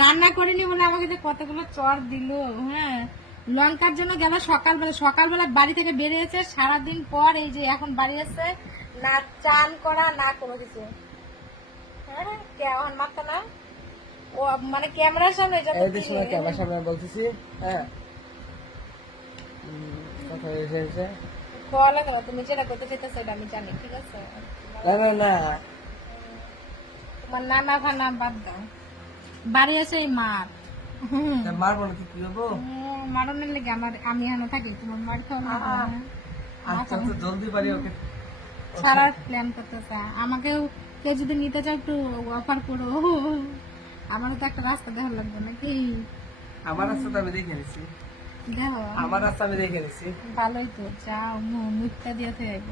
রান্না করিনি বলে আমাকে যে কতগুলো চর দিল। হ্যাঁ, লঙ্কার জন্য গেল সকালবেলা বাড়ি থেকে বেরিয়েছে, সারাদিন পর এই যে এখন বাড়ি এসে না চান করা না কোনো কিছু। হ্যাঁ, কেমন মাথা না ও মানে ক্যামেরার সামনে ক্যামেরার সামনে বলতেছি। হ্যাঁ, কথা হয়েছে। বলা কেন, তুমি যেটা করতে চাইতেছো এটা আমি জানি, ঠিক আছে? না তোমার নানা ভানা বাদ দাও, বাড়ি এসে এই মার মারবো না কি করবো? মারনের লেগে আমি এখানে থাকি, তোমার মার খাও না। আচ্ছা জলদি পারি ওকে সারা প্ল্যান করতেছে। আমাকেও কেউ যদি নিতে চাও একটু অফার করো, আমারও তো একটা রাস্তা দেখা লাগবে নাকি? আমার রাস্তা তো আমি দেখে নিছি। দেখো আমার রাস্তা আমি দেখে নিছি। ভালোই তো, যাও মুখটা দিয়ে যাইব।